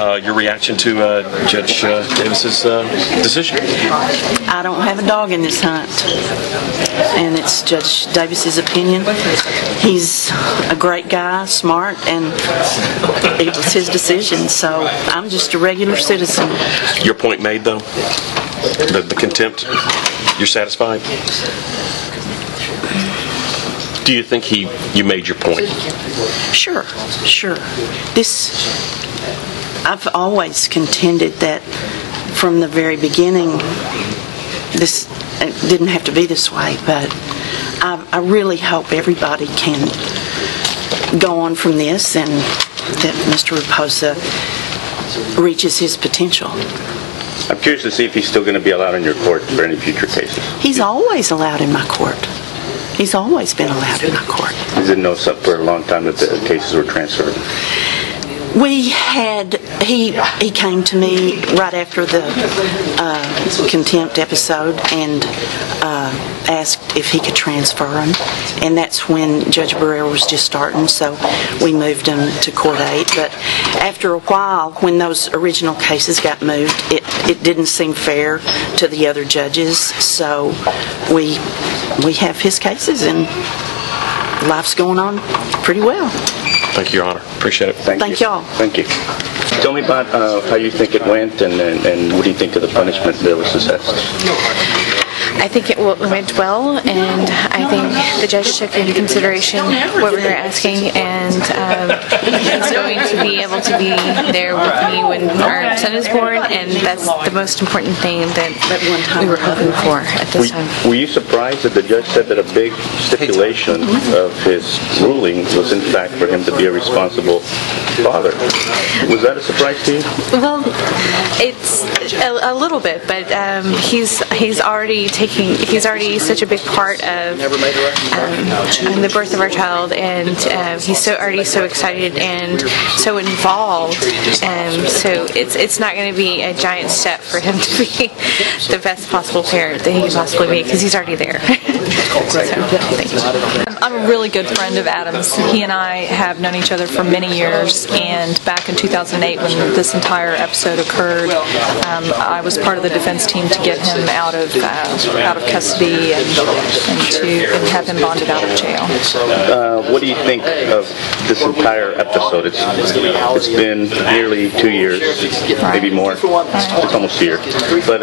Your reaction to Judge Davis's decision? I don't have a dog in this hunt, and it's Judge Davis's opinion. He's a great guy, smart, and it was his decision, so I'm just a regular citizen. Your point made, though? The contempt? You're satisfied? Do you think you made your point? Sure. I've always contended that from the very beginning, this didn't have to be this way, but I really hope everybody can go on from this and that Mr. Reposa reaches his potential. I'm curious to see if he's still going to be allowed in your court for any future cases. He's always allowed in my court. He's always been allowed in my court. He didn't know for a long time that the cases were transferred. He came to me right after the contempt episode and asked if he could transfer him, and that's when Judge Barrera was just starting, so we moved him to Court 8. But after a while, when those original cases got moved, it didn't seem fair to the other judges, so we have his cases, and life's going on pretty well. Thank you, Your Honor. Appreciate it. Thank y'all. Thank you. Tell me about how you think it went, and what do you think of the punishment that was assessed? I think it went well, and I think the judge took into consideration what we were asking, and he's going to be able to be there with me when our son is born, and that's the most important thing that we were hoping for at this time. Were you surprised that the judge said that a big stipulation of his ruling was in fact for him to be a responsible father? Was that a surprise to you? Well, it's a little bit, but he's already such a big part of the birth of our child, and he's already so excited and so involved, so it's not going to be a giant step for him to be the best possible parent that he can possibly be, because he's already there. So, thank you. I'm a really good friend of Adam's. He and I have known each other for many years, and back in 2008 when this entire episode occurred, I was part of the defense team to get him out of custody and have him bonded out of jail. What do you think of this entire episode? It's been nearly 2 years, maybe more. It's almost a year. But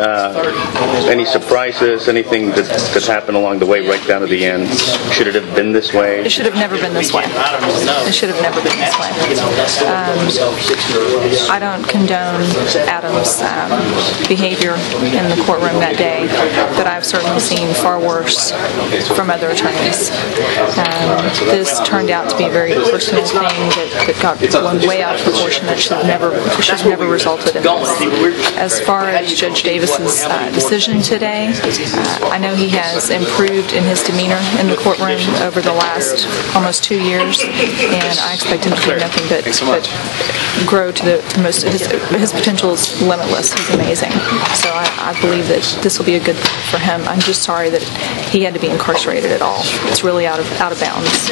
any surprises, anything that happened along the way right down to the end? Should it have been this way? It should have never been this way. It should have never been this way. I don't condone Adam's behavior in the courtroom that day, but I've certainly seen far worse from other attorneys. This turned out to be a very personal thing that got blown way out of proportion that should have never resulted in this. As far as Judge Davis's decision today, I know he has improved in his demeanor in the courtroom over the last almost 2 years, and I expect him to do nothing but grow to the most. His potential is limitless. He's amazing. So I believe that this will be a good thing for him. I'm just sorry that he had to be incarcerated at all. It's really out of bounds.